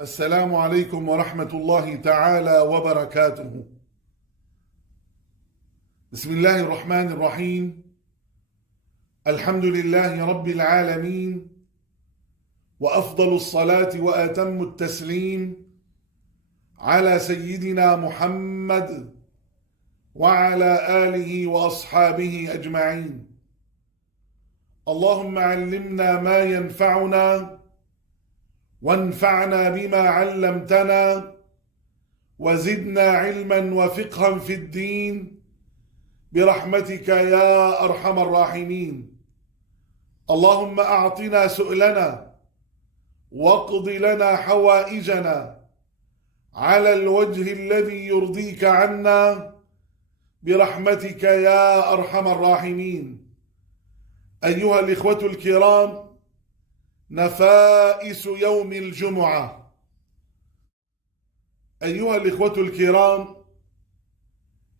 السلام عليكم ورحمة الله تعالى وبركاته. بسم الله الرحمن الرحيم. الحمد لله رب العالمين، وأفضل الصلاة وأتم التسليم على سيدنا محمد وعلى آله وأصحابه أجمعين. اللهم علمنا ما ينفعنا وانفعنا بما علمتنا وزدنا علما وفقها في الدين برحمتك يا أرحم الراحمين. اللهم أعطنا سؤلنا واقض لنا حوائجنا على الوجه الذي يرضيك عنا برحمتك يا أرحم الراحمين. أيها الإخوة الكرام، نفائس يوم الجمعة. أيها الإخوة الكرام،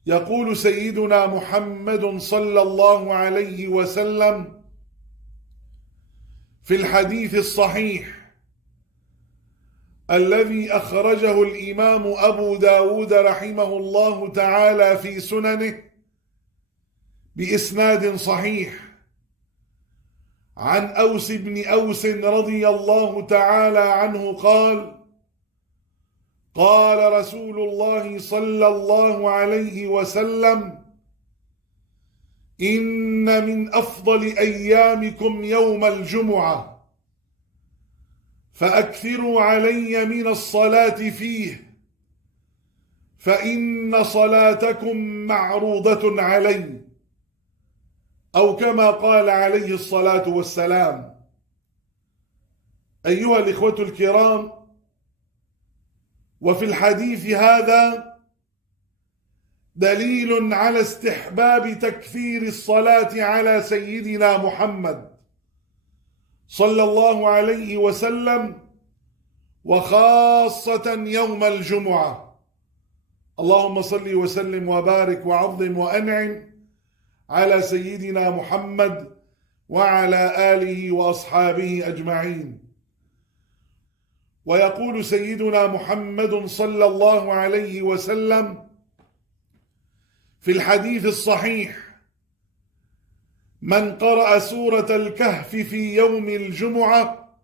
يقول سيدنا محمد صلى الله عليه وسلم في الحديث الصحيح الذي أخرجه الإمام أبو داود رحمه الله تعالى في سننه بإسناد صحيح، عن أوس بن أوس رضي الله تعالى عنه قال: قال رسول الله صلى الله عليه وسلم: إن من أفضل أيامكم يوم الجمعة، فأكثروا علي من الصلاة فيه، فإن صلاتكم معروضة علي، أو كما قال عليه الصلاة والسلام. أيها الإخوة الكرام، وفي الحديث هذا دليل على استحباب تكثير الصلاة على سيدنا محمد صلى الله عليه وسلم، وخاصة يوم الجمعة. اللهم صل وسلم وبارك وعظم وأنعم على سيدنا محمد وعلى آله وأصحابه أجمعين. ويقول سيدنا محمد صلى الله عليه وسلم في الحديث الصحيح: من قرأ سورة الكهف في يوم الجمعة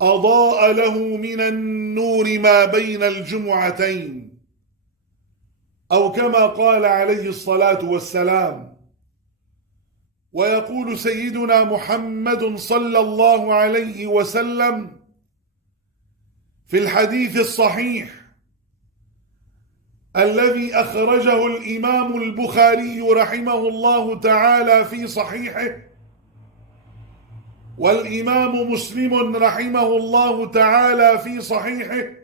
أضاء له من النور ما بين الجمعتين، أو كما قال عليه الصلاة والسلام. ويقول سيدنا محمد صلى الله عليه وسلم في الحديث الصحيح الذي أخرجه الإمام البخاري رحمه الله تعالى في صحيحه، والإمام مسلم رحمه الله تعالى في صحيحه،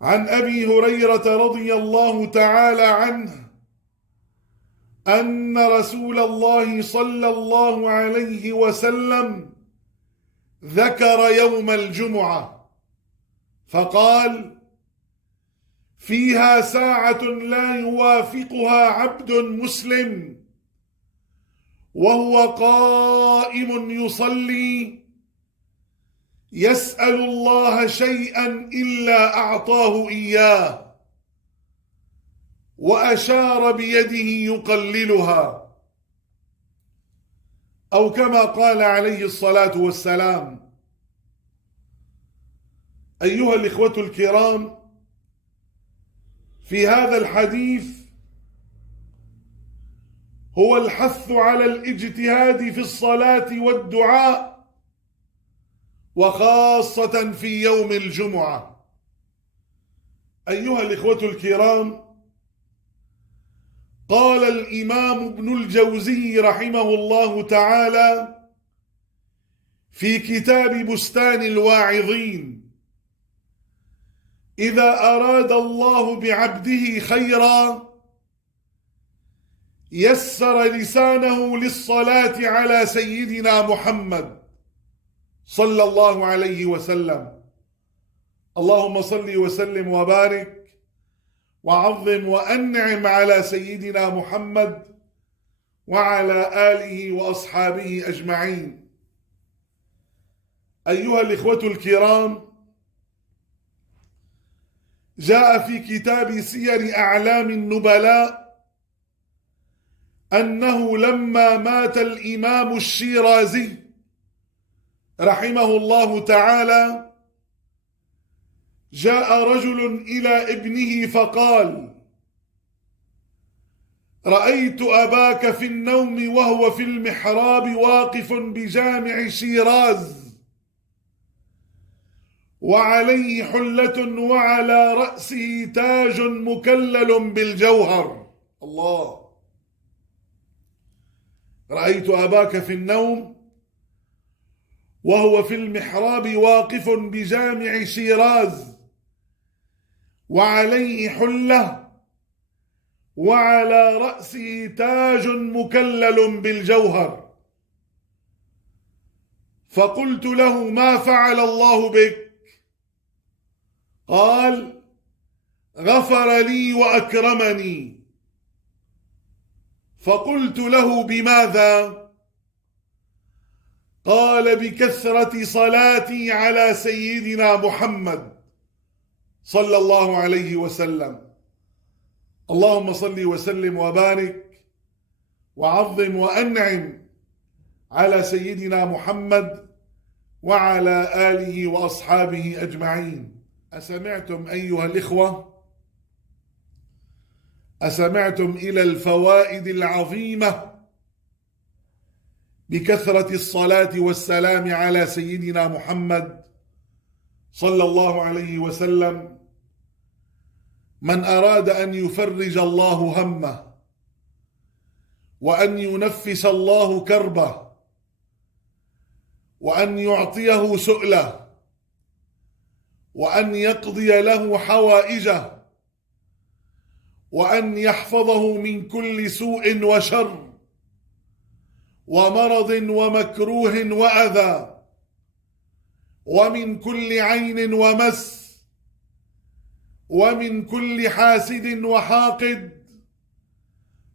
عن أبي هريرة رضي الله تعالى عنه أن رسول الله صلى الله عليه وسلم ذكر يوم الجمعة فقال: فيها ساعة لا يوافقها عبد مسلم وهو قائم يصلي يسأل الله شيئا إلا أعطاه إياه، وأشار بيده يقللها، أو كما قال عليه الصلاة والسلام. أيها الإخوة الكرام، في هذا الحديث هو الحث على الاجتهاد في الصلاة والدعاء، وخاصة في يوم الجمعة. أيها الإخوة الكرام، قال الإمام ابن الجوزي رحمه الله تعالى في كتاب بستان الواعظين: إذا أراد الله بعبده خيرا يسر لسانه للصلاة على سيدنا محمد صلى الله عليه وسلم. اللهم صل وسلم وبارك وعظم وأنعم على سيدنا محمد وعلى آله وأصحابه أجمعين. أيها الإخوة الكرام، جاء في كتاب سير أعلام النبلاء أنه لما مات الإمام الشيرازي رحمه الله تعالى جاء رجل إلى ابنه فقال: رأيت أباك في النوم وهو في المحراب واقف بجامع شيراز وعليه حلة وعلى رأسه تاج مكلل بالجوهر. الله. رأيت أباك في النوم وهو في المحراب واقف بجامع شيراز وعليه حلة وعلى رأسه تاج مكلل بالجوهر. فقلت له: ما فعل الله بك؟ قال: غفر لي وأكرمني. فقلت له: بماذا؟ قال: بكثرة صلاتي على سيدنا محمد صلى الله عليه وسلم. اللهم صل وسلم وبارك وعظم وأنعم على سيدنا محمد وعلى آله وأصحابه أجمعين. أسمعتم أيها الإخوة؟ أسمعتم إلى الفوائد العظيمة بكثرة الصلاة والسلام على سيدنا محمد صلى الله عليه وسلم؟ من أراد أن يفرج الله همه وأن ينفس الله كربه وأن يعطيه سؤله وأن يقضي له حوائجه وأن يحفظه من كل سوء وشر ومرض ومكروه وأذى ومن كل عين ومس ومن كل حاسد وحاقد،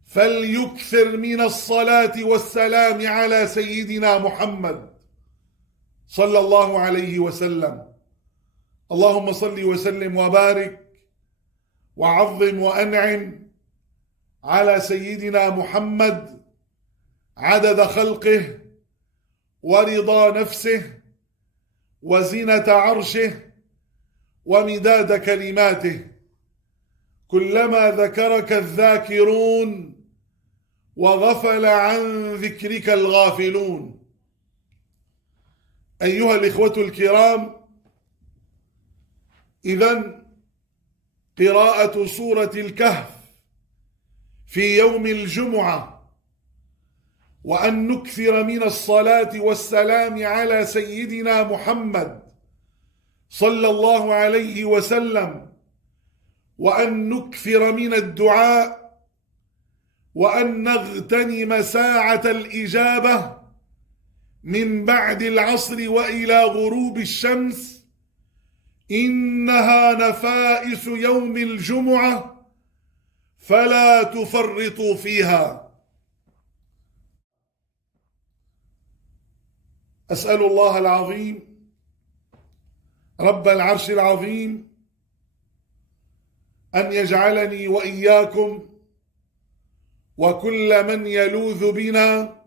فليكثر من الصلاة والسلام على سيدنا محمد صلى الله عليه وسلم. اللهم صل وسلم وبارك وعظم وأنعم على سيدنا محمد عدد خلقه ورضا نفسه وزنة عرشه ومداد كلماته، كلما ذكرك الذاكرون وغفل عن ذكرك الغافلون. أيها الإخوة الكرام، إذن قراءة سورة الكهف في يوم الجمعة وأن نكثر من الصلاة والسلام على سيدنا محمد صلى الله عليه وسلم وأن نكثر من الدعاء وأن نغتنم ساعة الإجابة من بعد العصر وإلى غروب الشمس، إنها نفائس يوم الجمعة فلا تفرطوا فيها. أسأل الله العظيم رب العرش العظيم أن يجعلني وإياكم وكل من يلوذ بنا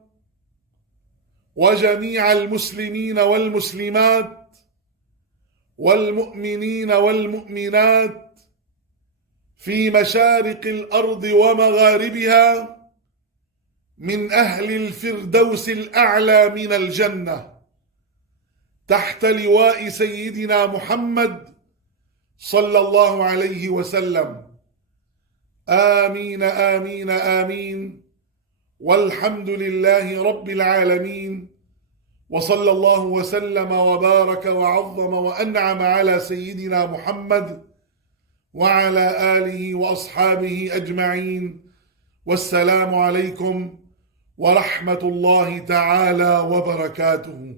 وجميع المسلمين والمسلمات والمؤمنين والمؤمنات في مشارق الأرض ومغاربها من أهل الفردوس الأعلى من الجنة تحت لواء سيدنا محمد صلى الله عليه وسلم. آمين آمين آمين، والحمد لله رب العالمين، وصلى الله وسلم وبارك وعظم وأنعم على سيدنا محمد وعلى آله وأصحابه أجمعين. والسلام عليكم ورحمة الله تعالى وبركاته.